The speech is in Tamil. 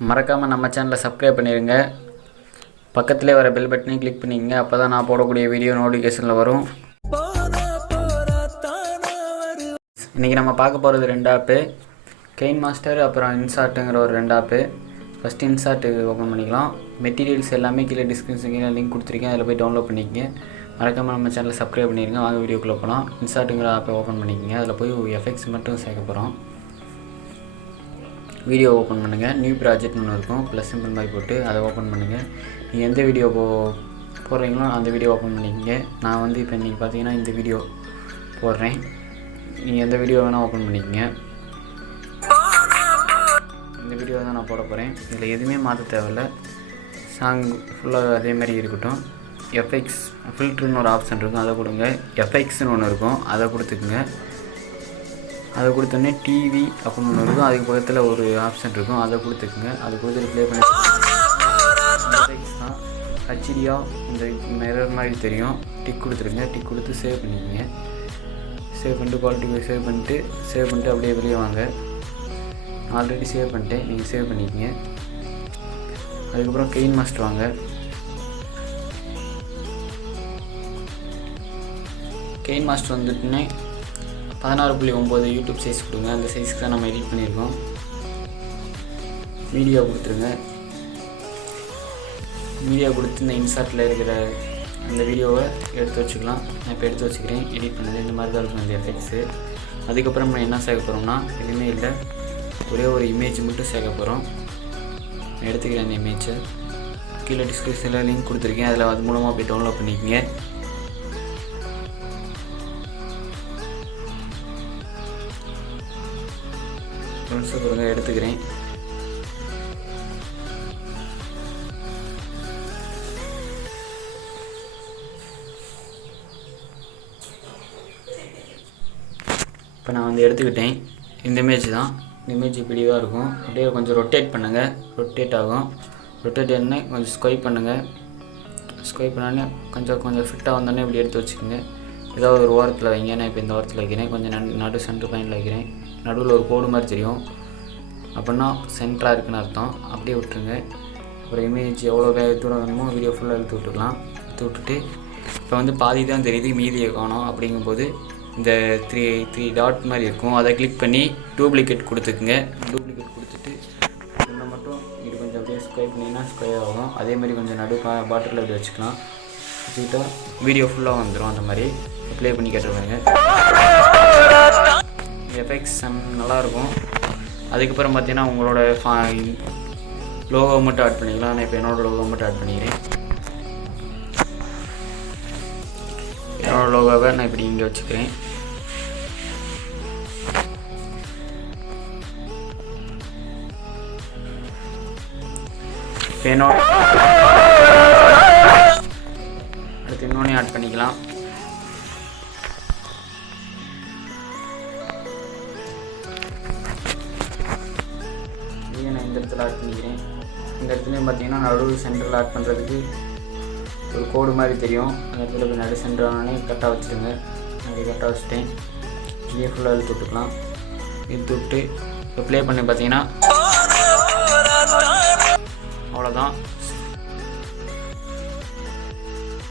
மறக்காமல் நம்ம சேனலை சப்ஸ்கிரைப் பண்ணிடுங்க. பக்கத்திலே வர பெல் பட்டனையும் கிளிக் பண்ணிக்கங்க. அப்போ தான் நான் போடக்கூடிய வீடியோ நோட்டிஃபிகேஷனில் வரும். இன்றைக்கி நம்ம பார்க்க போகிறது 2 ஆப்பு, Kinemaster அப்புறம் இன்ஷாட்டுங்கிற ஒரு 2 ஆப்பு. ஃபஸ்ட்டு இன்ஷாட்டு ஓப்பன் பண்ணிக்கலாம். மெட்டீரியல்ஸ் எல்லாமே கீழே டிஸ்கிரிப்ஷன் கீழே லிங்க் கொடுத்துருக்கேன், அதில் போய் டவுன்லோட் பண்ணிக்கங்க. மறக்காமல் நம்ம சேனலை சப்ஸ்கிரைப் பண்ணிடுங்க. வாங்க வீடியோக்குள்ளே போகலாம். இன்ஷாட்டுங்கிற ஆப்பை ஓப்பன் பண்ணிக்கங்க. அதில் போய் எஃபெக்ட்ஸ் மட்டும் சேர்க்க போகிறோம். வீடியோ ஓப்பன் பண்ணுங்கள். நியூ ப்ராஜெக்ட்னு ஒன்று இருக்கும், ப்ளஸ் சிம்பிள் மாதிரி போட்டு அதை ஓப்பன் பண்ணுங்கள். நீங்கள் எந்த வீடியோ போடுறீங்களோ அந்த வீடியோ ஓப்பன் பண்ணிக்கங்க. நான் வந்து இப்போ இன்றைக்கி பார்த்தீங்கன்னா இந்த வீடியோ போடுறேன். நீங்கள் எந்த வீடியோ வேணால் ஓப்பன் பண்ணிக்கங்க. இந்த வீடியோ தான் நான் போட போகிறேன். இதில் எதுவுமே மாற்ற தேவையில்லை. சாங் ஃபுல்லாக அதேமாதிரி இருக்கட்டும். எஃபெக்ட்ஸ் ஃபில்ட்ருன்னு ஒரு ஆப்ஷன் இருக்கும், அதை கொடுங்க. எஃபெக்ட்ஸ்னு ஒன்று இருக்கும், அதை கொடுத்துக்குங்க. அதை கொடுத்தோன்னே டிவி அப்படின்னு ஒன்று இருக்கும், அதுக்கு பக்கத்தில் ஒரு ஆப்ஷன் இருக்கும், அதை கொடுத்துக்குங்க. அதை கொடுத்துட்டு ப்ளே பண்ணி எஃபெக்ட்ஸ் தான் ஹச்டியாக இந்த மிரர் மாதிரி தெரியும். டிக் கொடுத்துருங்க. டிக் கொடுத்து சேவ் பண்ணிக்கோங்க. சேவ் பண்ணிட்டு குவாலிட்டி சேவ் பண்ணிட்டு அப்படியே வெளியே வாங்க. ஆல்ரெடி சேவ் பண்ணிட்டேன், நீங்கள் சேவ் பண்ணிக்கோங்க. அதுக்கப்புறம் Kinemaster வாங்க. Kinemaster வந்துட்டுனே 16.9 யூடியூப் சைஸ் கொடுங்க. அந்த சைஸ்க்கு தான் நம்ம எடிட் பண்ணியிருக்கோம். மீடியா கொடுத்துருங்க. மீடியா கொடுத்து இந்த இன்ஷாட்டில் இருக்கிற அந்த வீடியோவை எடுத்து வச்சுக்கலாம். நான் இப்போ எடுத்து வச்சுக்கிறேன். எடிட் பண்ணது இந்த மாதிரி தான் இருக்கும் இந்த எஃபெக்ட்ஸு. அதுக்கப்புறம் நம்ம என்ன சேர்க்க போகிறோம்னா, எதுவுமே இல்லை, ஒரே ஒரு இமேஜ் மட்டும் சேர்க்க போகிறோம். நான் எடுத்துக்கிறேன் அந்த இமேஜை. கீழே டிஸ்கிரிப்ஷனில் லிங்க் கொடுத்துருக்கேன், அதில் அது மூலமாக போய் டவுன்லோட் பண்ணிக்கோங்க. கொடுங்க, எடுத்துக்கிறேன். இப்போ நான் வந்து எடுத்துக்கிட்டேன். இந்த இமேஜ் தான். இந்த இமேஜ் இப்படி தான் இருக்கும். அப்படியே கொஞ்சம் ரொட்டேட் பண்ணுங்கள். ரொட்டேட் ஆகும். ரொட்டேட் என்ன கொஞ்சம் ஸ்கொய்ப் பண்ணுங்கள். ஸ்கொய்ப் பண்ணோடனே கொஞ்சம் ஃபிட்டாக வந்தோடனே இப்படி எடுத்து வச்சுக்கோங்க. ஏதாவது ஒரு ஓரத்தில் வைங்க. நான் இப்போ இந்த ஓரத்தில் வைக்கிறேன். கொஞ்சம் நடு சென்டர் பாயிண்டில் வைக்கிறேன். நடுவில் ஒரு கோடு மாதிரி தெரியும், அப்படின்னா சென்டராக இருக்குன்னு அர்த்தம். அப்படியே விட்டுருங்க. ஒரு இமேஜ் எவ்வளோ தூரம் வேணுமோ வீடியோ ஃபுல்லாக எடுத்து விட்டுட்டு இப்போ வந்து பாதி தான் தெரியுது, மீதியை காணோம். அப்படிங்கும்போது இந்த த்ரீ டாட் மாதிரி இருக்கும், அதை கிளிக் பண்ணி டூப்ளிகேட் கொடுத்துக்குங்க. டூப்ளிகேட் கொடுத்துட்டு இதில் மட்டும் இது கொஞ்சம் அப்படியே ஸ்கொயர் பண்ணிங்கன்னா ஸ்கொயர் ஆகும். அதேமாதிரி கொஞ்சம் நடு பாட்டில் அப்படி வச்சுக்கலாம். வச்சுக்கிட்டா வீடியோ ஃபுல்லாக வந்துடும். அந்த மாதிரி ப்ளே பண்ணி கேட்டுருவாங்க. எஃபெக்ட்ஸ் நல்லாயிருக்கும். அதுக்கப்புறம் பார்த்தீங்கன்னா உங்களோட லோகோ மட்டும் ஆட் பண்ணிக்கலாம். நான் இப்போ என்னோடய லோகோ மட்டும் ஆட் பண்ணிக்கிறேன். என்னோடய லோகோவை நான் இப்படி இங்கே வச்சுக்கிறேன். இப்போ அடுத்து இன்னொன்னே ஆட் பண்ணிக்கலாம். நான் இந்த இடத்துல ஆட் பண்ணிக்கிறேன். இந்த இடத்துலையும் பார்த்தீங்கன்னா நடுவு சென்டரில் ஆட் பண்ணுறதுக்கு ஒரு கோடு மாதிரி தெரியும். அந்த இடத்துல போய் நடு சென்டர் ஆனோடனே கரெக்டாக வச்சுருங்க. அப்படி கரெக்டாக வச்சுட்டேன். இதே ஃபுல்லாக இழுத்து விட்டுக்கலாம். இழுத்து விட்டு இப்போ ப்ளே பண்ணி பார்த்தீங்கன்னா அவ்வளோதான்.